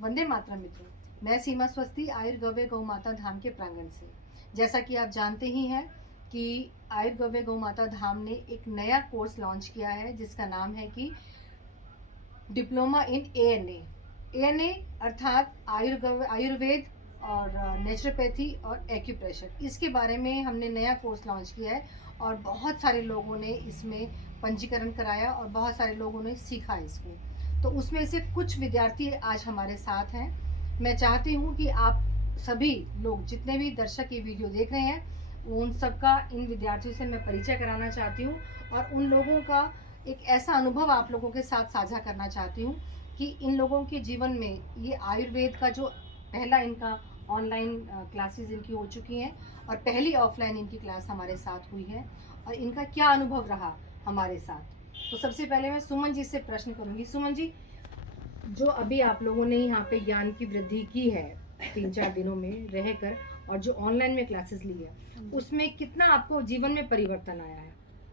वंदे मातरम मित्रों, मैं सीमा स्वस्ति आयुर्गव्य गौ माता धाम के प्रांगण से। जैसा कि आप जानते ही हैं कि आयुर्गव्य गौ माता धाम ने एक नया कोर्स लॉन्च किया है जिसका नाम है कि डिप्लोमा इन एएनए अर्थात आयुर्वेद और नेचुरोपैथी और एक्यूप्रेशर। इसके बारे में हमने नया कोर्स लॉन्च किया है और बहुत सारे लोगों ने इसमें पंजीकरण कराया और बहुत सारे लोगों ने सीखा इसको। तो उसमें से कुछ विद्यार्थी आज हमारे साथ हैं। मैं चाहती हूँ कि आप सभी लोग जितने भी दर्शक ये वीडियो देख रहे हैं उन सबका इन विद्यार्थियों से मैं परिचय कराना चाहती हूँ और उन लोगों का एक ऐसा अनुभव आप लोगों के साथ साझा करना चाहती हूँ कि इन लोगों के जीवन में ये आयुर्वेद का जो पहला इनका ऑनलाइन क्लासेस इनकी हो चुकी हैं और पहली ऑफलाइन इनकी क्लास हमारे साथ हुई है और इनका क्या अनुभव रहा हमारे साथ। तो सबसे पहले मैं सुमन जी से प्रश्न करूंगी। सुमन जी, जो अभी आप लोगों ने यहाँ पे ज्ञान की वृद्धि की है 3-4 दिनों में रहकर और जो ऑनलाइन में क्लासेस ली है उसमें कितना आपको जीवन में परिवर्तन आया है,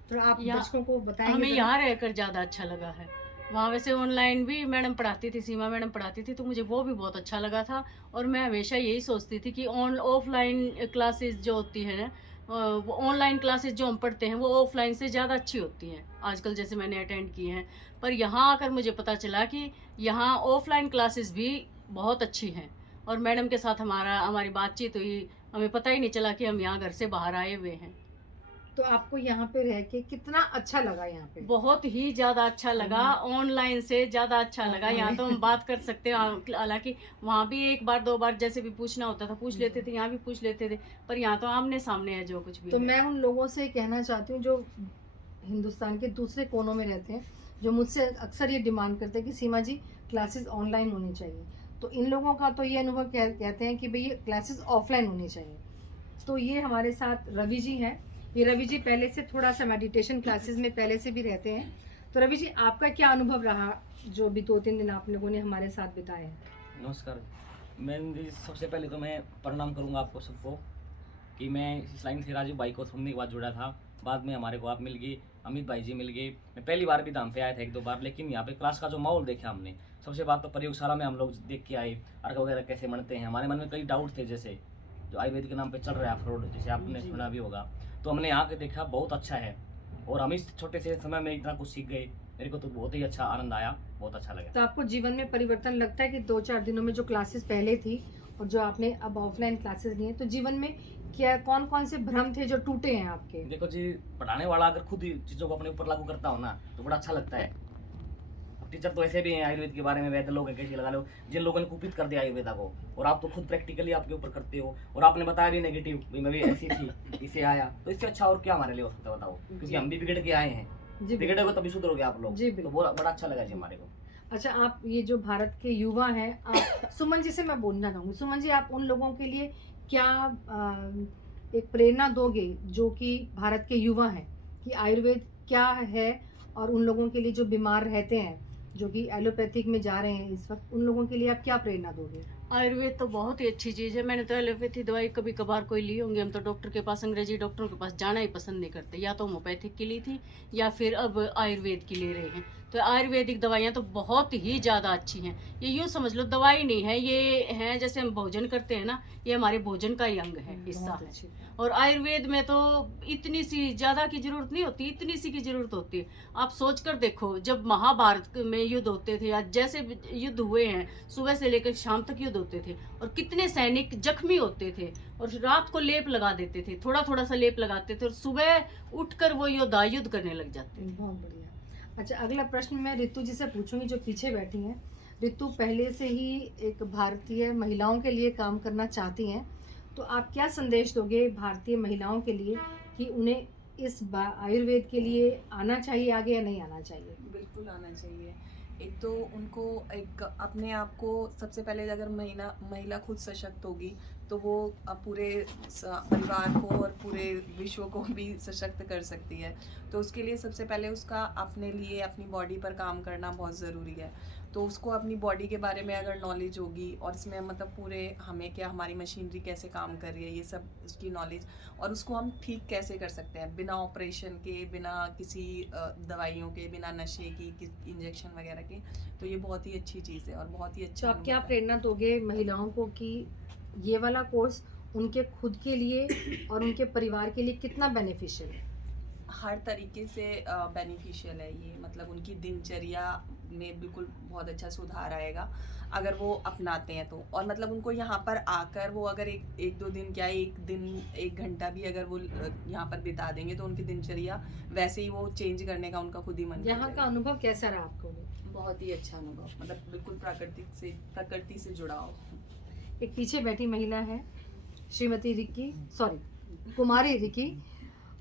तो आप दर्शकों को बताएंगे? हमें यहाँ रहकर ज़्यादा अच्छा लगा है। वहाँ वैसे ऑनलाइन भी मैडम पढ़ाती थी, सीमा मैडम पढ़ाती थी, तो मुझे वो भी बहुत अच्छा लगा था। और मैं हमेशा यही सोचती थी कि ऑफलाइन क्लासेस जो होती है ना, वो ऑनलाइन क्लासेस जो हम पढ़ते हैं वो ऑफलाइन से ज़्यादा अच्छी होती हैं आजकल, जैसे मैंने अटेंड की हैं। पर यहाँ आकर मुझे पता चला कि यहाँ ऑफलाइन क्लासेस भी बहुत अच्छी हैं और मैडम के साथ हमारी बातचीत हुई, हमें पता ही नहीं चला कि हम यहाँ घर से बाहर आए हुए हैं। तो आपको यहाँ पे रह के कितना अच्छा लगा? यहाँ पे बहुत ही ज़्यादा अच्छा लगा, ऑनलाइन से ज़्यादा अच्छा लगा। यहाँ तो हम बात कर सकते हैं, हालांकि वहाँ भी 1-2 बार जैसे भी पूछना होता था पूछ लेते थे, यहाँ भी पूछ लेते थे, पर यहाँ तो आमने सामने है जो कुछ भी तो है। मैं उन लोगों से कहना चाहती हूँ जो हिंदुस्तान के दूसरे कोनों में रहते हैं, जो मुझसे अक्सर ये डिमांड करते हैं कि सीमा जी क्लासेस ऑनलाइन होनी चाहिए, तो इन लोगों का तो ये अनुभव कहते हैं कि भाई क्लासेस ऑफलाइन होनी चाहिए। तो ये हमारे साथ रवि जी हैं। ये रवि जी पहले से थोड़ा सा मेडिटेशन क्लासेस में पहले से भी रहते हैं। तो रवि जी, आपका क्या अनुभव रहा जो अभी 2-3 दिन आप लोगों ने हमारे साथ बिताए हैं? नमस्कार। मैं सबसे पहले तो मैं प्रणाम करूंगा आपको सबको कि मैं इस लाइन से राजू भाई को सुनने के बाद जुड़ा था। बाद में हमारे को आप मिल गए, अमित भाई जी मिल गए। मैं पहली बार भी धाम पे आया था 1-2 बार, लेकिन यहाँ पे क्लास का जो माहौल देखा हमने, सबसे बात तो प्रयोगशाला में हम लोग देख के आए, अर्घ वगैरह कैसे बनते हैं। हमारे मन में कई डाउट थे, जैसे जो आयुर्वेद के नाम पे चल रहा है फ्रॉड, जैसे आपने सुना भी होगा, तो हमने यहाँ के देखा बहुत अच्छा है और हम इस छोटे से समय में इतना कुछ सीख गए। मेरे को तो बहुत ही अच्छा आनंद आया, बहुत अच्छा लगा। तो आपको जीवन में परिवर्तन लगता है कि 2-4 दिनों में जो क्लासेस पहले थी और जो आपने अब ऑफलाइन क्लासेस ली हैं, तो जीवन में क्या कौन कौन से भ्रम थे जो टूटे हैं आपके? देखो जी, पढ़ाने वाला अगर खुद ही चीज़ों को अपने ऊपर लागू करता हो ना तो बड़ा अच्छा लगता है। टीचर तो ऐसे भी हैं आयुर्वेद के बारे में, वैद्य लोग हैं, कैसे लगा लो, जिन लोगों ने कुपित कर दिया आयुर्वेदा को, और आप तो खुद प्रैक्टिकली आपके ऊपर करते हो और आपने बताया भी नेगेटिव, मैं भी ऐसी थी, इसे आया, तो इससे अच्छा और क्या हमारे लिए हो सकता है बताओ? क्योंकि हम भी बिगड़ के आए हैं, बिगड़ोगे तभी सुधरोगे आप लोग। तो बड़ा अच्छा लगा जी हमारे को। अच्छा, आप ये जो भारत के युवा हैं, आप सुमन जी से मैं बोलना चाहूँगी। सुमन जी, आप उन लोगों के लिए क्या एक प्रेरणा दोगे जो कि भारत के युवा हैं कि आयुर्वेद क्या है, और उन लोगों के लिए जो बीमार रहते हैं, जो कि एलोपैथिक में जा रहे हैं इस वक्त, उन लोगों के लिए आप क्या प्रेरणा दोगे? आयुर्वेद तो बहुत ही अच्छी चीज़ है। मैंने तो एलोपैथी दवाई कभी कभार कोई ली होंगी, हम तो डॉक्टर के पास, अंग्रेजी डॉक्टरों के पास जाना ही पसंद नहीं करते। या तो होम्योपैथिक की ली थी या फिर अब आयुर्वेद की ले रहे हैं। तो आयुर्वेदिक दवाइयाँ तो बहुत ही ज़्यादा अच्छी हैं। ये यूँ समझ लो दवाई नहीं है, ये है जैसे हम भोजन करते हैं ना, ये हमारे भोजन का ही अंग है, हिस्सा है। और आयुर्वेद में तो इतनी सी ज़्यादा की ज़रूरत नहीं होती, इतनी सी की ज़रूरत होती है। आप सोच कर देखो, जब महाभारत में युद्ध होते थे या जैसे युद्ध हुए हैं, सुबह से लेकर शाम तक युद्ध होते थे और कितने सैनिक जख्मी होते थे और रात को लेप लगा देते थे, थोड़ा थोड़ा सा लेप लगाते थे और सुबह उठकर वो योद्धा युद्ध करने लग जाते थे। बहुत बढ़िया। अच्छा, अगला प्रश्न मैं रितु जी से पूछूंगी जो पीछे बैठी हैं। रितु पहले से ही एक भारतीय महिलाओं के लिए काम करना चाहती हैं, तो आप क्या संदेश दोगे भारतीय महिलाओं के लिए कि उन्हें इस आयुर्वेद के लिए आना चाहिए आगे या नहीं आना चाहिए? बिल्कुल आना चाहिए। एक तो उनको एक अपने आप को सबसे पहले, अगर महिला खुद सशक्त होगी तो वो पूरे परिवार को और पूरे विश्व को भी सशक्त कर सकती है। तो उसके लिए सबसे पहले उसका अपने लिए अपनी बॉडी पर काम करना बहुत ज़रूरी है। तो उसको अपनी बॉडी के बारे में अगर नॉलेज होगी और इसमें मतलब पूरे हमें क्या हमारी मशीनरी कैसे काम कर रही है ये सब उसकी नॉलेज, और उसको हम ठीक कैसे कर सकते हैं बिना ऑपरेशन के, बिना किसी दवाइयों के, बिना नशे की इंजेक्शन वगैरह के। तो ये बहुत ही अच्छी चीज़ है और बहुत ही तो अच्छा आप क्या अनुभव है। प्रेरणा दोगे महिलाओं को कि ये वाला कोर्स उनके खुद के लिए और उनके परिवार के लिए कितना बेनिफिशियल है? हर तरीके से बेनिफिशियल है ये, मतलब उनकी दिनचर्या में बिल्कुल बहुत अच्छा सुधार आएगा अगर वो अपनाते हैं तो। और मतलब उनको यहाँ पर आकर वो अगर एक दो दिन, क्या एक दिन 1 घंटा भी अगर वो यहाँ पर बिता देंगे तो उनकी दिनचर्या वैसे ही वो चेंज करने का उनका खुद ही मन कर यहाँ का जाएगा। अनुभव कैसा रहा आपको? बहुत ही अच्छा अनुभव, मतलब बिल्कुल प्रकृति से जुड़ाव। एक पीछे बैठी महिला है, श्रीमती रिक्की, सॉरी कुमारी रिक्की,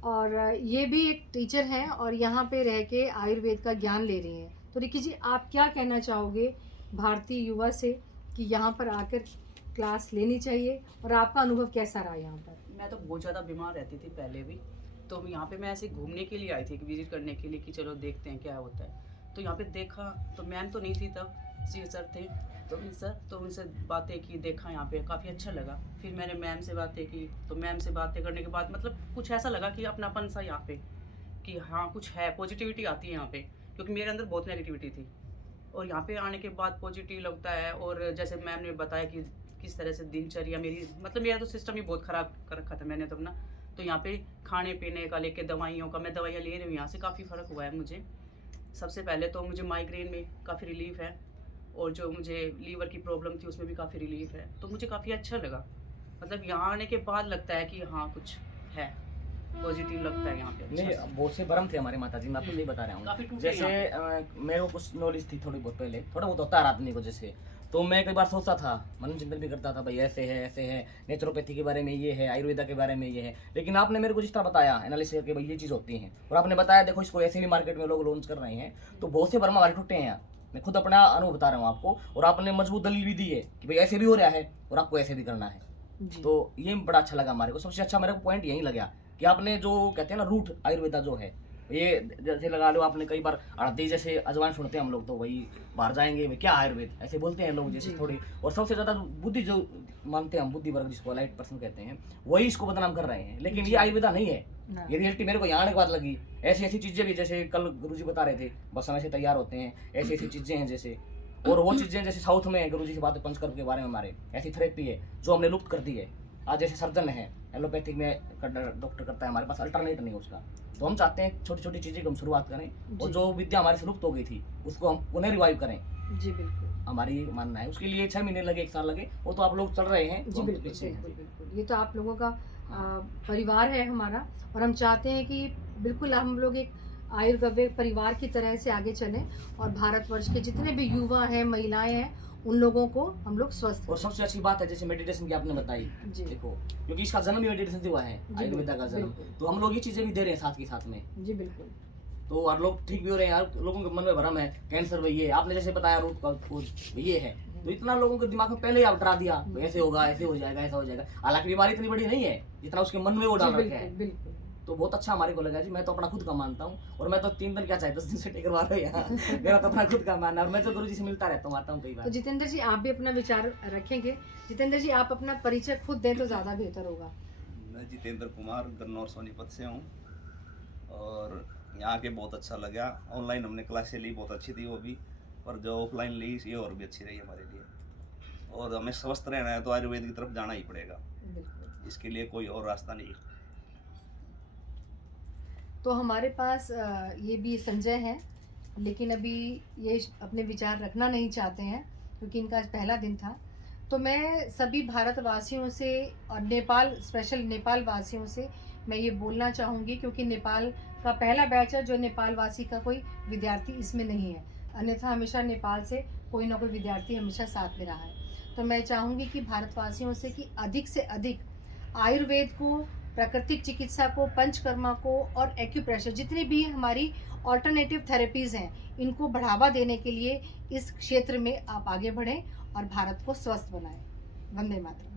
और ये भी एक टीचर हैं और यहाँ पे रह के आयुर्वेद का ज्ञान ले रही हैं। तो रिक्की जी, आप क्या कहना चाहोगे भारतीय युवा से कि यहाँ पर आकर क्लास लेनी चाहिए, और आपका अनुभव कैसा रहा यहाँ पर? मैं तो बहुत ज़्यादा बीमार रहती थी पहले भी, तो यहाँ पे मैं ऐसे घूमने के लिए आई थी, विजिट करने के लिए कि चलो देखते हैं क्या होता है। तो यहाँ पे देखा तो मैम तो नहीं थी तब, सर थे तो उनसे बातें की, देखा यहाँ पे काफ़ी अच्छा लगा। फिर मैंने मैम से बातें की, तो मैम से बातें करने के बाद मतलब कुछ ऐसा लगा कि अपनापन सा यहाँ पे, कि हाँ कुछ है, पॉजिटिविटी आती है यहाँ पे, क्योंकि मेरे अंदर बहुत नेगेटिविटी थी और यहाँ पे आने के बाद पॉजिटिव लगता है। और जैसे मैम ने बताया कि किस तरह से दिनचर्या मेरी, मतलब मेरा तो सिस्टम ही बहुत ख़राब कर रखा था मैंने तब ना। तो यहाँ पे खाने पीने का लेके दवाइयों का, मैं दवाइयाँ ले रही हूँ यहाँ से, काफ़ी फ़र्क हुआ है मुझे। सबसे पहले तो मुझे माइग्रेन में काफ़ी रिलीफ है, और जो मुझे लीवर की प्रॉब्लम थी उसमें भी काफ़ी रिलीफ है। तो मुझे काफ़ी अच्छा लगा, मतलब यहाँ आने के बाद लगता है कि हाँ कुछ है, पॉजिटिव लगता है यहाँ पे। अच्छा नहीं, सा। बहुत से भरम थे हमारे माता जी, मैं आपको सही बता रहा काफी हूँ। टूटे जैसे मेरे को कुछ नॉलेज थी थोड़ी बहुत पहले, थोड़ा बहुत होता है आदमी को जैसे, तो मैं कई बार सोचता था, मन चिंतन भी करता था, भाई ऐसे है, नेचुरोपैथी के बारे में ये है, आयुर्वेदा के बारे में ये है। लेकिन आपने मेरे को जिस तरह बताया एनालिसिस करके, भाई ये चीज़ होती है, और आपने बताया देखो इसको ऐसे भी मार्केट में लोग लॉन्च कर रहे हैं, तो बहुत से भरम हमारे टूटे हैं यार। मैं खुद अपना अनुभव बता रहा हूँ आपको, और आपने मजबूत दलील भी दी है कि भाई ऐसे भी हो रहा है और आपको ऐसे भी करना है। जी। तो ये बड़ा अच्छा लगा हमारे को। सबसे अच्छा मेरे को पॉइंट यही लगा कि आपने जो कहते हैं ना रूट आयुर्वेदा जो है, ये जैसे लगा लो आपने कई बार हल्दी जैसे अजवाइन सुनते हैं हम लोग, तो वही बाहर जाएंगे भाई क्या आयुर्वेद ऐसे बोलते हैं लोग जैसे जी। थोड़ी। और सबसे ज़्यादा बुद्धि जो मानते हैं हम, बुद्धि वर्ग जिसको लाइट पर्सन कहते हैं, वही इसको बदनाम कर रहे हैं। लेकिन जी। ये आयुर्वेदा नहीं है, ना। ये रियलिटी मेरे को यहाँ आने के बाद लगी। ऐसी ऐसी चीज़ें भी, जैसे कल गुरुजी बता रहे थे, बस समय से तैयार होते हैं, ऐसी ऐसी चीज़ें हैं जैसे। और वो चीज़ें जैसे साउथ में गुरुजी से बातें पंचकर्म के बारे में, हमारे ऐसी थेरेपी है जो हमने लुप्त कर दी है। आज जैसे सर्जन है एलोपैथिक में डॉक्टर करता है, हमारे पास अल्टरनेट नहीं है उसका। तो हम चाहते हैं छोटी छोटी चीज़ें की हम शुरुआत करें, और जी। जो विद्या हमारे से लुप्त हो गई थी उसको हम पुनः रिवाइव करें। जी बिल्कुल। हमारी मानना है उसके लिए 6 महीने लगे, 1 साल लगे, वो तो आप लोग चल रहे हैं, तो जी हम बिल्कुल पीछे हैं। बिल्कुल बिल्कुल। ये तो आप लोगों का परिवार है हमारा, और हम चाहते हैं कि बिल्कुल हम लोग एक आयुर्वेद परिवार की तरह से आगे चलें, और भारतवर्ष के जितने भी युवा हैं, महिलाएं हैं, उन लोगों को हम लोग स्वस्थ और सबसे अच्छी बात है जैसे मेडिटेशन की आपने बताई, जी। देखो क्योंकि इसका जन्म भी मेडिटेशन से हुआ है, जी, आयुर्वेदा का जन्म, बिल्कुल। तो हम लोग ये चीज़ें भी दे रहे हैं साथ के साथ में। जी बिल्कुल। तो और लोग ठीक भी हो रहे हैं यार। लोगों के मन में भ्रम है कैंसर वही है, आपने जैसे बताया रूट कॉज ये है, तो इतना लोगों के दिमाग में पहले ही आप डरा दिया, ऐसे होगा, ऐसे हो जाएगा, ऐसा हो जाएगा। हालांकि बीमारी इतनी बड़ी नहीं है जितना उसके मन में वो जी डाल रखा बिल्कुल है। बिल्कुल। तो बहुत अच्छा हमारे को लगा जी। मैं तो अपना खुद का मानता हूँ, और मैं तो 3 दिन क्या चाहे 10 दिन से टेक करवा रहा हूँ यहाँ। मेरा तो अपना खुद का मानना है, और मैं तो गुरु जी से मिलता रहता हूँ, आता हूँ कई तो बार। जितेंद्र जी, आप भी अपना विचार रखेंगे? जितेंद्र जी, आप अपना परिचय खुद दें तो ज़्यादा बेहतर होगा। मैं जितेंद्र कुमार गन्नौर सोनीपत से हूँ, और यहाँ के बहुत अच्छा लगा। ऑनलाइन हमने क्लासें ली, बहुत अच्छी थी वो भी, और जो ऑफलाइन ली ये और भी अच्छी रही हमारे लिए। और हमें स्वस्थ रहना है तो आयुर्वेद की तरफ जाना ही पड़ेगा, बिल्कुल। इसके लिए कोई और रास्ता नहीं। तो हमारे पास ये भी संजय हैं, लेकिन अभी ये अपने विचार रखना नहीं चाहते हैं क्योंकि इनका आज पहला दिन था। तो मैं सभी भारतवासियों से और नेपाल, स्पेशल नेपाल वासियों से मैं ये बोलना चाहूँगी, क्योंकि नेपाल का पहला बैच है जो नेपाल वासी का कोई विद्यार्थी इसमें नहीं है, अन्यथा हमेशा नेपाल से कोई ना कोई विद्यार्थी हमेशा साथ में रहा है। तो मैं चाहूँगी कि भारतवासियों से कि अधिक से अधिक आयुर्वेद को, प्राकृतिक चिकित्सा को, पंचकर्मा को और एक्यूप्रेशर, जितनी भी हमारी ऑल्टरनेटिव थेरेपीज़ हैं, इनको बढ़ावा देने के लिए इस क्षेत्र में आप आगे बढ़ें और भारत को स्वस्थ बनाएं। वंदे मातरम।